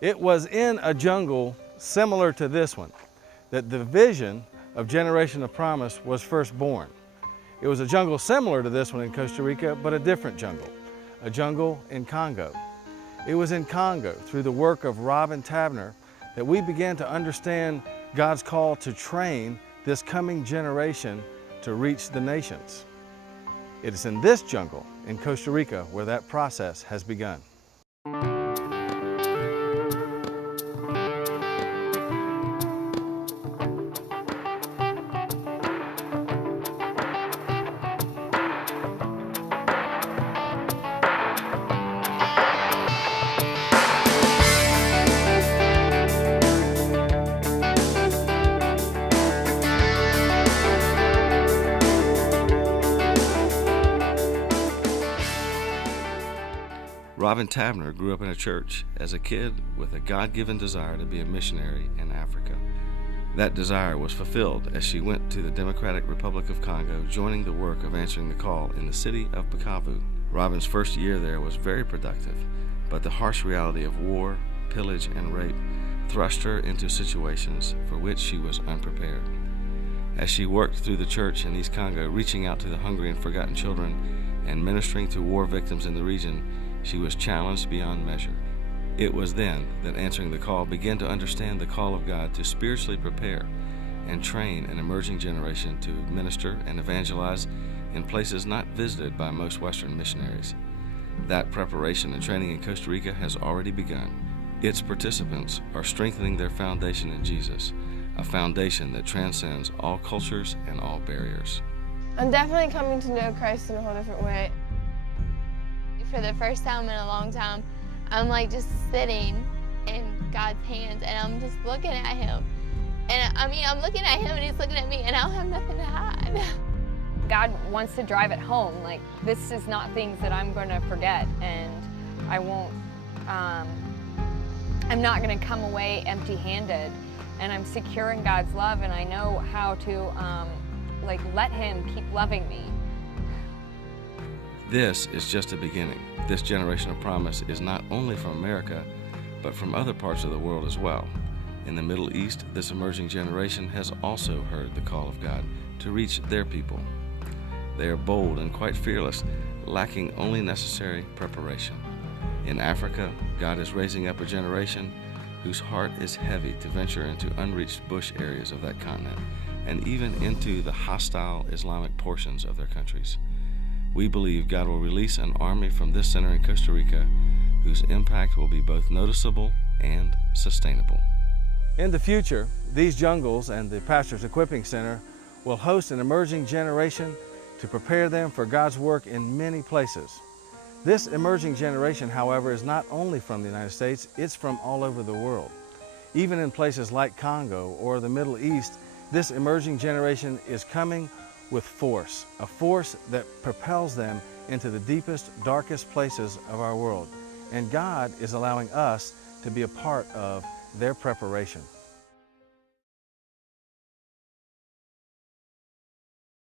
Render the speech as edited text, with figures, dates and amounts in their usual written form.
It was in a jungle similar to this one that the vision of Generation of Promise was first born. It was a jungle similar to this one in Costa Rica, but a different jungle, a jungle in Congo. It was in Congo, through the work of Robin Tabner, that we began to understand God's call to train this coming generation to reach the nations. It is in this jungle in Costa Rica where that process has begun. Robin Tabner grew up in a church as a kid with a God-given desire to be a missionary in Africa. That desire was fulfilled as she went to the Democratic Republic of Congo, joining the work of answering the call in the city of Bukavu. Robin's first year there was very productive, but the harsh reality of war, pillage, and rape thrust her into situations for which she was unprepared. As she worked through the church in East Congo, reaching out to the hungry and forgotten children and ministering to war victims in the region, she was challenged beyond measure. It was then that answering the call began to understand the call of God to spiritually prepare and train an emerging generation to minister and evangelize in places not visited by most Western missionaries. That preparation and training in Costa Rica has already begun. Its participants are strengthening their foundation in Jesus, a foundation that transcends all cultures and all barriers. I'm definitely coming to know Christ in a whole different way. For the first time in a long time, I'm like just sitting in God's hands and I'm just looking at Him. And I'm looking at Him and He's looking at me and I don't have nothing to hide. God wants to drive it home. Like, this is not things that I'm going to forget, and I won't, I'm not going to come away empty-handed. And I'm secure in God's love, and I know how to let Him keep loving me. This is just a beginning. This generation of promise is not only from America, but from other parts of the world as well. In the Middle East, this emerging generation has also heard the call of God to reach their people. They are bold and quite fearless, lacking only necessary preparation. In Africa, God is raising up a generation whose heart is heavy to venture into unreached bush areas of that continent, and even into the hostile Islamic portions of their countries. We believe God will release an army from this center in Costa Rica whose impact will be both noticeable and sustainable. In the future, these jungles and the Pastor's Equipping Center will host an emerging generation to prepare them for God's work in many places. This emerging generation, however, is not only from the United States, it's from all over the world. Even in places like Congo or the Middle East, this emerging generation is coming with force, a force that propels them into the deepest, darkest places of our world. And God is allowing us to be a part of their preparation.